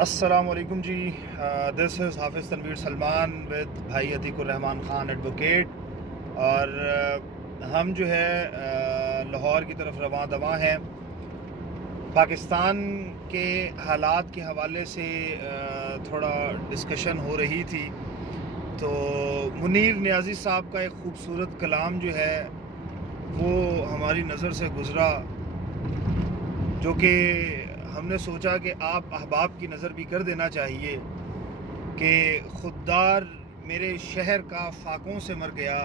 السلام علیکم جی. دس از حافظ تنویر سلمان ود بھائی عتیق الرحمان خان ایڈوکیٹ. اور ہم جو ہے لاہور کی طرف رواں دواں ہیں. پاکستان کے حالات کے حوالے سے تھوڑا ڈسکشن ہو رہی تھی، تو منیر نیازی صاحب کا ایک خوبصورت کلام جو ہے وہ ہماری نظر سے گزرا، جو کہ ہم نے سوچا کہ آپ احباب کی نظر بھی کر دینا چاہیے کہ خوددار میرے شہر کا فاقوں سے مر گیا،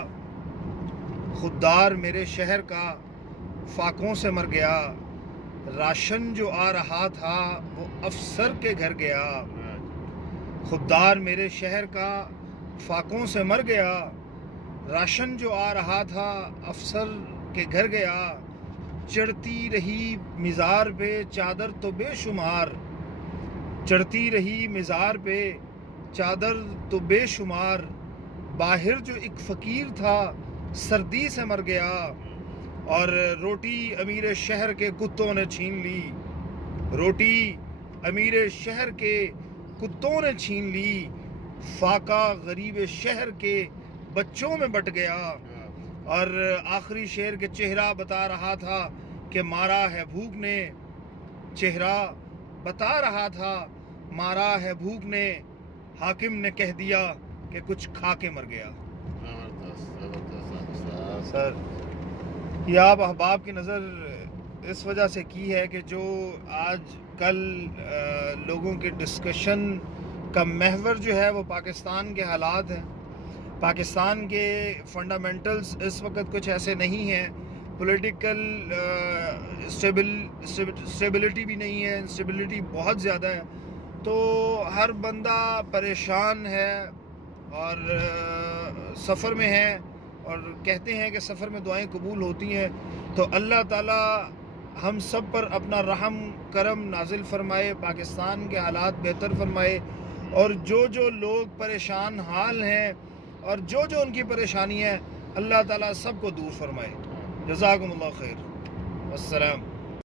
خوددار میرے شہر کا فاقوں سے مر گیا، راشن جو آ رہا تھا وہ افسر کے گھر گیا. خوددار میرے شہر کا فاقوں سے مر گیا، راشن جو آ رہا تھا افسر کے گھر گیا. چڑھتی رہی مزار پہ چادر تو بے شمار، چڑھتی رہی مزار پہ چادر تو بے شمار. باہر جو ایک فقیر تھا سردی سے مر گیا، اور روٹی امیر شہر کے کتوں نے چھین لی، روٹی امیر شہر کے کتوں نے چھین لی. فاقہ غریب شہر کے بچوں میں بٹ گیا. اور آخری شعر کے چہرہ بتا رہا تھا کہ مارا ہے بھوک نے، چہرہ بتا رہا تھا مارا ہے بھوک نے، حاکم نے کہہ دیا کہ کچھ کھا کے مر گیا. سر یہ آپ احباب کی نظر اس وجہ سے کی ہے کہ جو آج کل لوگوں کے ڈسکشن کا محور جو ہے وہ پاکستان کے حالات ہیں. پاکستان کے فنڈامنٹلز اس وقت کچھ ایسے نہیں ہیں. پولیٹیکل اسٹیبلٹی بھی نہیں ہے، انسٹیبلٹی بہت زیادہ ہے. تو ہر بندہ پریشان ہے اور سفر میں ہے، اور کہتے ہیں کہ سفر میں دعائیں قبول ہوتی ہیں. تو اللہ تعالیٰ ہم سب پر اپنا رحم کرم نازل فرمائے، پاکستان کے حالات بہتر فرمائے، اور جو لوگ پریشان حال ہیں اور جو ان کی پریشانی ہے اللہ تعالیٰ سب کو دور فرمائے. جزاکم اللہ خیر. والسلام.